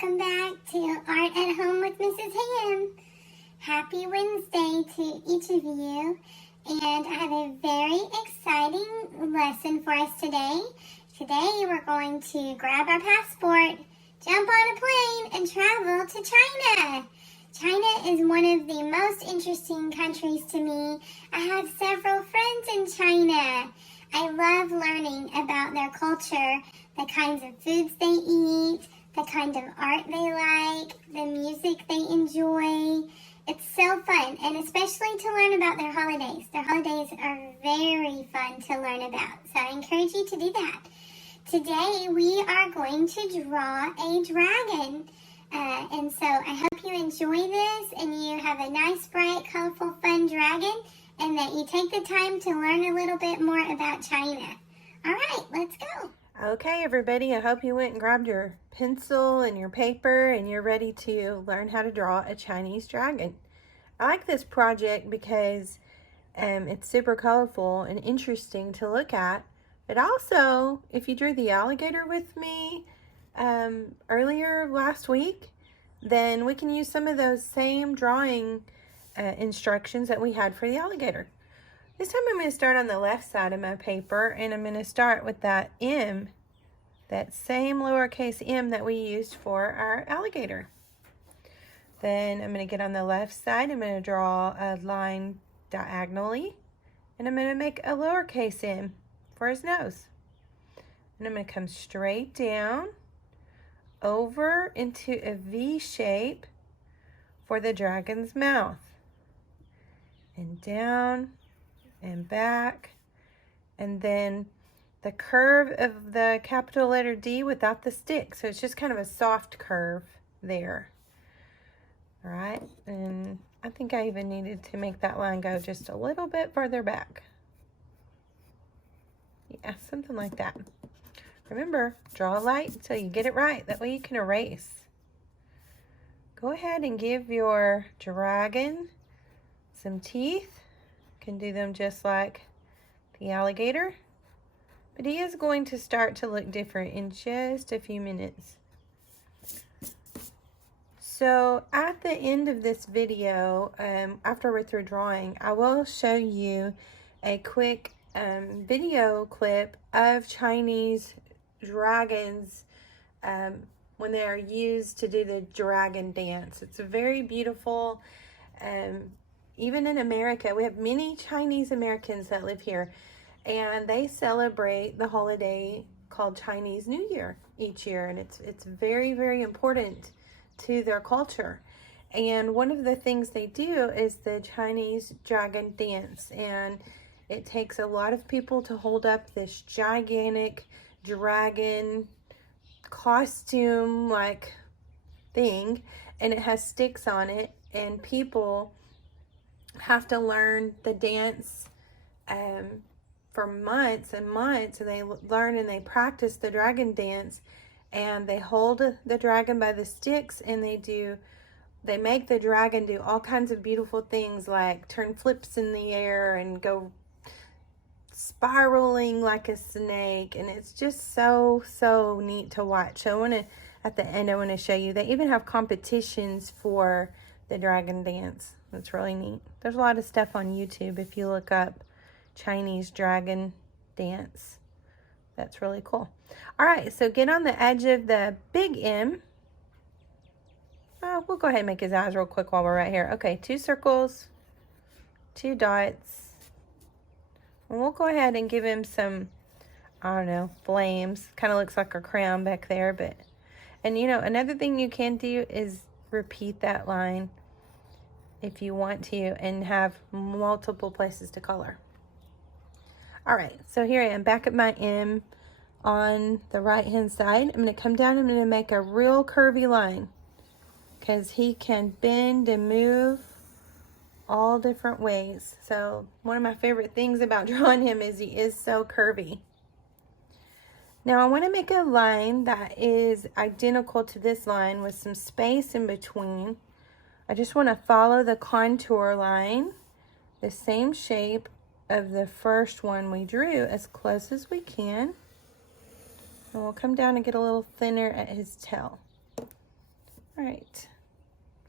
welcome back to Art at Home with Mrs. Ham. Happy Wednesday to each of you, and I have a very exciting lesson for us today. Today we're going to grab our passport, jump on a plane, and travel to China. China is one of the most interesting countries to me. I have several friends in China. I love learning about their culture, the kinds of foods they eat, the kind of art they like, the music they enjoy. It's so fun, and especially to learn about their holidays. Their holidays are very fun to learn about, so I encourage you to do that. Today we are going to draw a dragon, and so I hope you enjoy this and you have a nice, bright, colorful, fun dragon, and that you take the time to learn a little bit more about China. All right, let's go. Okay, everybody, I hope you went and grabbed your pencil and your paper and you're ready to learn how to draw a Chinese dragon. I like this project because it's super colorful and interesting to look at. But also, if you drew the alligator with me earlier last week, then we can use some of those same drawing instructions that we had for the alligator. This time I'm going to start on the left side of my paper, and I'm going to start with that M, that same lowercase m that we used for our alligator. Then I'm going to get on the left side, I'm going to draw a line diagonally, and I'm going to make a lowercase m for his nose. And I'm going to come straight down over into a V shape for the dragon's mouth. And down and back, and then the curve of the capital letter D without the stick, so it's just kind of a soft curve there. All right, and I think I even needed to make that line go just a little bit further back. Yeah, something like that. Remember, draw a light until you get it right, that way you can erase. Go ahead and give your dragon some teeth. Can do them just like the alligator, but he is going to start to look different in just a few minutes. So at the end of this video, after we're through drawing, I will show you a quick video clip of Chinese dragons when they are used to do the dragon dance. It's a very beautiful. Even in America, we have many Chinese Americans that live here, and they celebrate the holiday called Chinese New Year each year, and it's very, very important to their culture. And one of the things they do is the Chinese dragon dance, and it takes a lot of people to hold up this gigantic dragon costume like thing, and it has sticks on it, and people have to learn the dance for months and months, and they learn and they practice the dragon dance, and they hold the dragon by the sticks, and they make the dragon do all kinds of beautiful things like turn flips in the air and go spiraling like a snake, and it's just so neat to watch. So at the end I want to show you, they even have competitions for the dragon dance. It's really neat. There's a lot of stuff on YouTube if you look up Chinese dragon dance. That's really cool. All right, so get on the edge of the big M. We'll go ahead and make his eyes real quick while we're right here. Okay, 2 circles, 2 dots. And we'll go ahead and give him some, I don't know, flames. Kind of looks like a crown back there, but, and you know, another thing you can do is repeat that line if you want to, and have multiple places to color. All right, so here I am back at my M on the right hand side. I'm going to come down, I'm going to make a real curvy line because he can bend and move all different ways. So one of my favorite things about drawing him is he is so curvy. Now I want to make a line that is identical to this line with some space in between. I just want to follow the contour line, the same shape of the first one we drew, as close as we can. And we'll come down and get a little thinner at his tail. All right,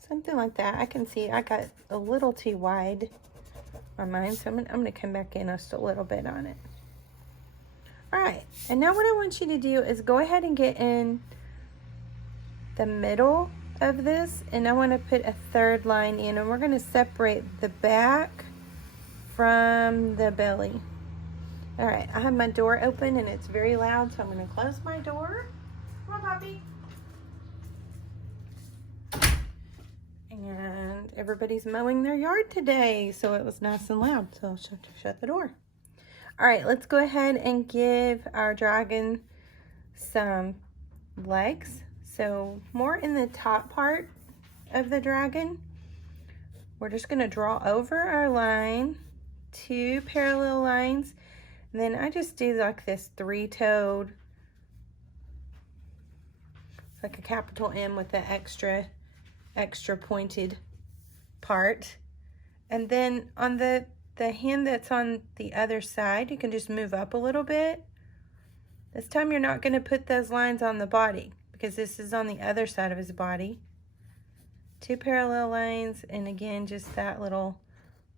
something like that. I can see I got a little too wide on mine, so I'm gonna come back in just a little bit on it. All right, and now what I want you to do is go ahead and get in the middle of this, and I want to put a third line in, and we're going to separate the back from the belly. All right, I have my door open and it's very loud, so I'm going to close my door. Come on, Poppy. And everybody's mowing their yard today, so it was nice and loud, so I'll shut the door. All right, let's go ahead and give our dragon some legs. So more in the top part of the dragon, we're just going to draw over our line, 2 parallel lines. And then I just do like this 3-toed, it's like a capital M with the extra pointed part. And then on the hand that's on the other side, you can just move up a little bit. This time you're not going to put those lines on the body, because this is on the other side of his body. 2 parallel lines, and again, just that little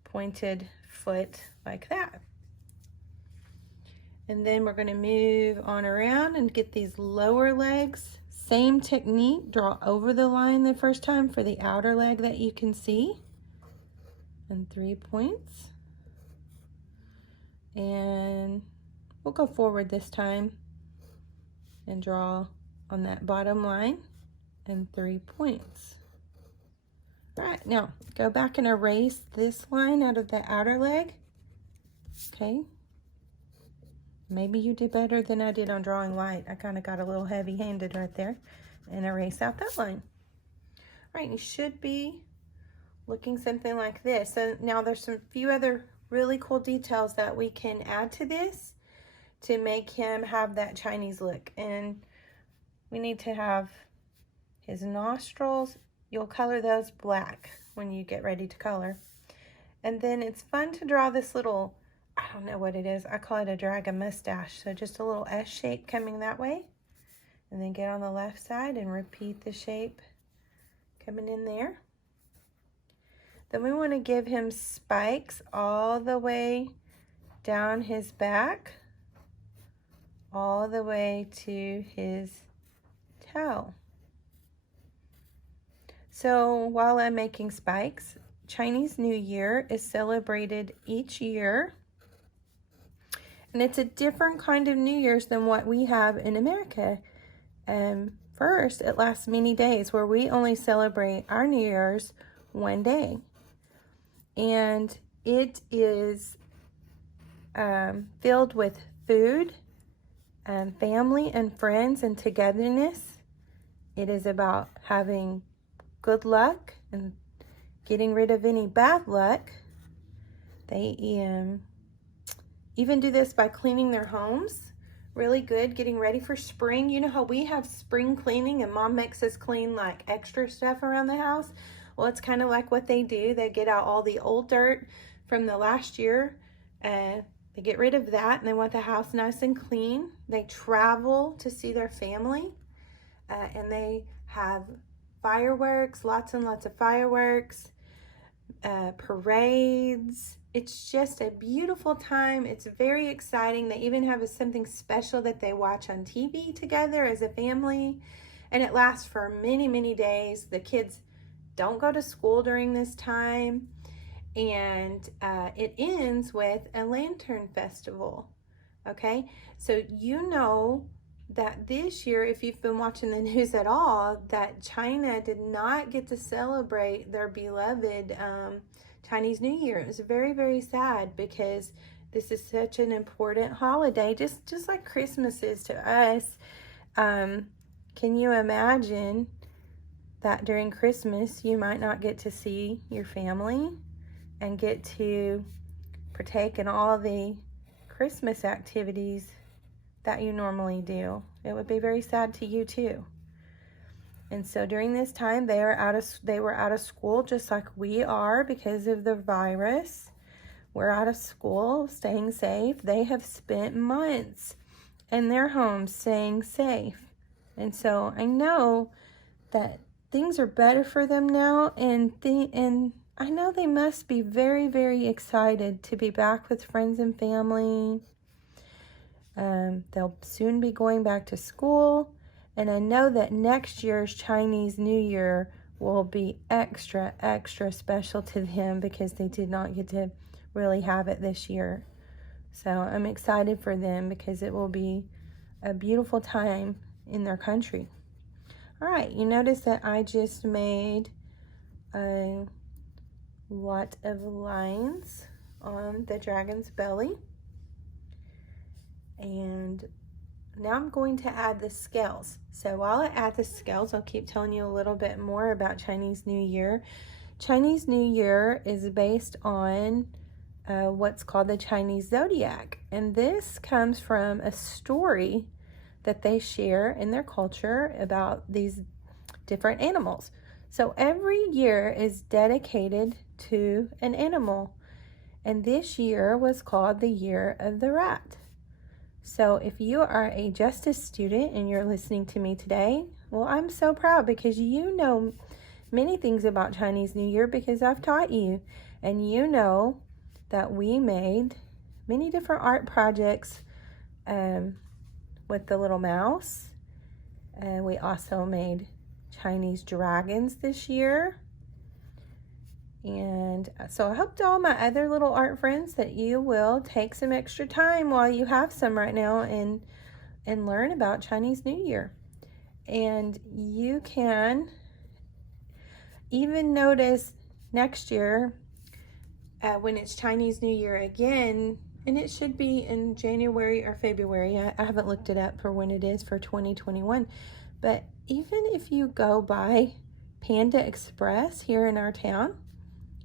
pointed foot like that. And then we're going to move on around and get these lower legs. Same technique, draw over the line the first time for the outer leg that you can see. And 3 points. And we'll go forward this time and draw on that bottom line and 3 points. All right, now go back and erase this line out of the outer leg. Okay. Maybe you did better than I did on drawing white. I kind of got a little heavy-handed right there. And erase out that line. All right, you should be looking something like this. So now there's some few other really cool details that we can add to this to make him have that Chinese look. And we need to have his nostrils. You'll color those black when you get ready to color. And then it's fun to draw this little, I don't know what it is. I call it a dragon mustache. So just a little S shape coming that way. And then get on the left side and repeat the shape coming in there. Then we want to give him spikes all the way down his back, all the way to his toe. So while I'm making spikes, Chinese New Year is celebrated each year. And it's a different kind of New Year's than what we have in America. First, it lasts many days, where we only celebrate our New Year's one day. And it is filled with food, family and friends, and togetherness. It is about having good luck and getting rid of any bad luck. They even do this by cleaning their homes really good, getting ready for spring. You know how we have spring cleaning and Mom makes us clean like extra stuff around the house? Well, it's kind of like what they do. They get out all the old dirt from the last year. They get rid of that, and they want the house nice and clean. They travel to see their family, and they have fireworks, lots and lots of fireworks, parades. It's just a beautiful time. It's very exciting. They even have something special that they watch on TV together as a family, and it lasts for many, many days. The kids don't go to school during this time, and it ends with a lantern festival. Okay, so you know that this year, if you've been watching the news at all, that China did not get to celebrate their beloved Chinese New Year. It was very, very sad, because this is such an important holiday, just like Christmas is to us. Can you imagine that during Christmas you might not get to see your family and get to partake in all the Christmas activities that you normally do? It would be very sad to you too. And so during this time, they were out of school, just like we are, because of the virus. We're out of school, staying safe. They have spent months in their homes staying safe. And so I know that things are better for them now, and I know they must be very, very excited to be back with friends and family. They'll soon be going back to school, and I know that next year's Chinese New Year will be extra, extra special to them because they did not get to really have it this year. So I'm excited for them because it will be a beautiful time in their country. All right, you notice that I just made a lot of lines on the dragon's belly. And now I'm going to add the scales. So while I add the scales, I'll keep telling you a little bit more about Chinese New Year. Chinese New Year is based on what's called the Chinese Zodiac. And this comes from a story that they share in their culture about these different animals. So every year is dedicated to an animal. And this year was called the Year of the Rat. So if you are a justice student and you're listening to me today, well, I'm so proud because you know many things about Chinese New Year because I've taught you. And you know that we made many different art projects with the little mouse. And we also made Chinese dragons this year. And so I hope to all my other little art friends that you will take some extra time while you have some right now and learn about Chinese New Year. And you can even notice next year when it's Chinese New Year again, and it should be in January or February. I haven't looked it up for when it is for 2021. But even if you go by Panda Express here in our town,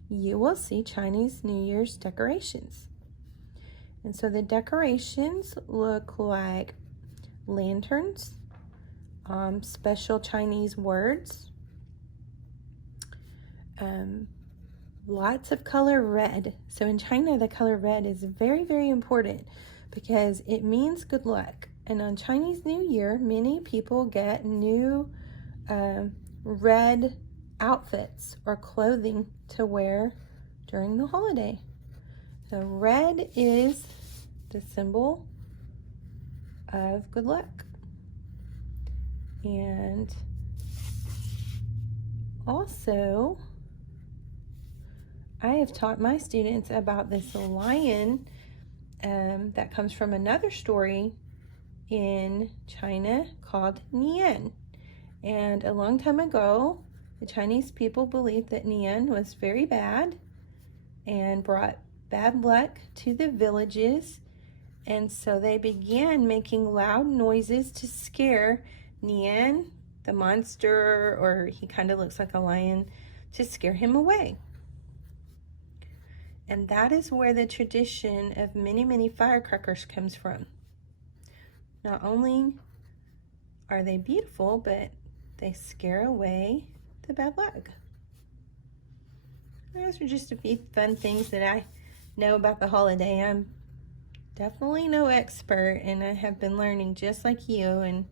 you will see Chinese New Year's decorations. And so the decorations look like lanterns, special Chinese words, lots of color red. So in China, the color red is very, very important because it means good luck. And on Chinese New Year, many people get new red outfits or clothing to wear during the holiday. So red is the symbol of good luck. And also, I have taught my students about this lion that comes from another story in China called Nian. And a long time ago, the Chinese people believed that Nian was very bad and brought bad luck to the villages. And so they began making loud noises to scare Nian, the monster, or he kind of looks like a lion, to scare him away. And that is where the tradition of many, many firecrackers comes from. Not only are they beautiful, but they scare away the bad luck. Those are just a few fun things that I know about the holiday. I'm definitely no expert, and I have been learning just like you, and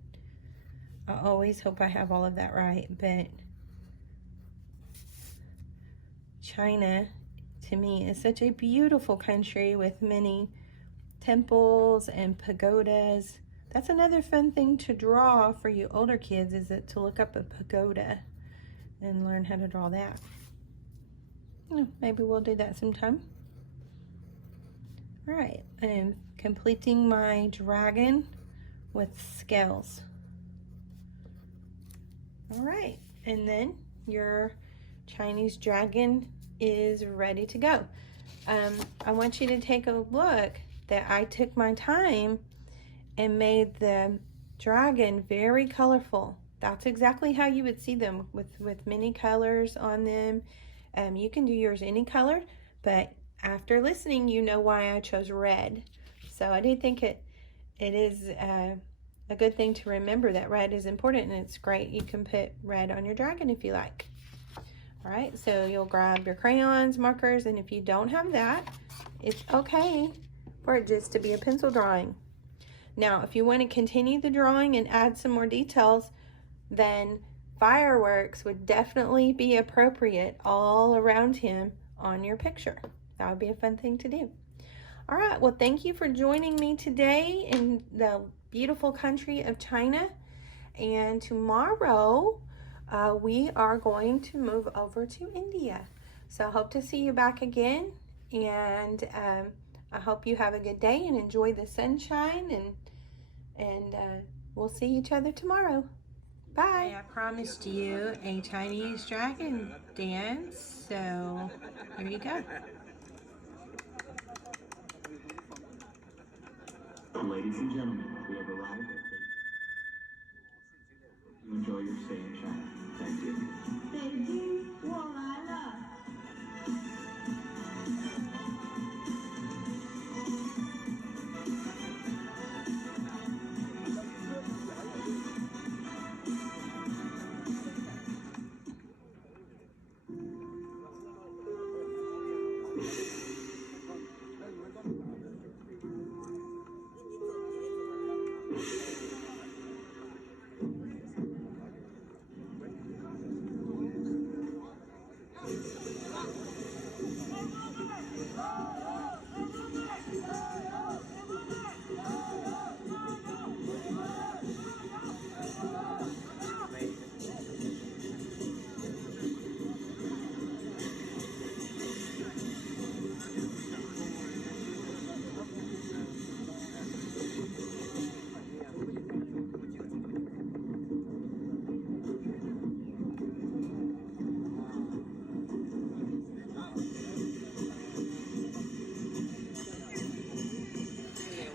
I always hope I have all of that right. But China, to me, is such a beautiful country with many temples and pagodas. That's another fun thing to draw for you older kids, is it to look up a pagoda and learn how to draw that. Maybe we'll do that sometime. All right, I am completing my dragon with scales. All right, and then your Chinese dragon is ready to go. I want you to take a look that I took my time and made the dragon very colorful. That's exactly how you would see them, with many colors on them. You can do yours any color, but after listening, you know why I chose red. So I do think it is a good thing to remember that red is important, and it's great. You can put red on your dragon if you like. All right, so you'll grab your crayons, markers, and if you don't have that, it's okay for it just to be a pencil drawing. Now, if you want to continue the drawing and add some more details, then fireworks would definitely be appropriate all around him on your picture. That would be a fun thing to do. All right, well, thank you for joining me today in the beautiful country of China. And tomorrow, we are going to move over to India. So I hope to see you back again. And I hope you have a good day and enjoy the sunshine. And we'll see each other tomorrow. Bye. I promised you a Chinese dragon dance, so here you go. Ladies and gentlemen, we have arrived at you enjoy your stay in China. Thank you. 北京，我来了。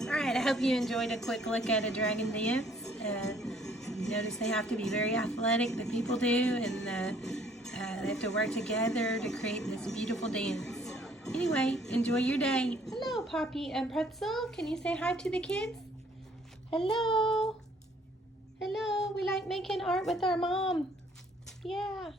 Alright, I hope you enjoyed a quick look at a dragon dance. You notice they have to be very athletic, the people do, and they have to work together to create this beautiful dance. Anyway, enjoy your day. Hello, Poppy and Pretzel. Can you say hi to the kids? Hello. Hello. We like making art with our mom. Yeah.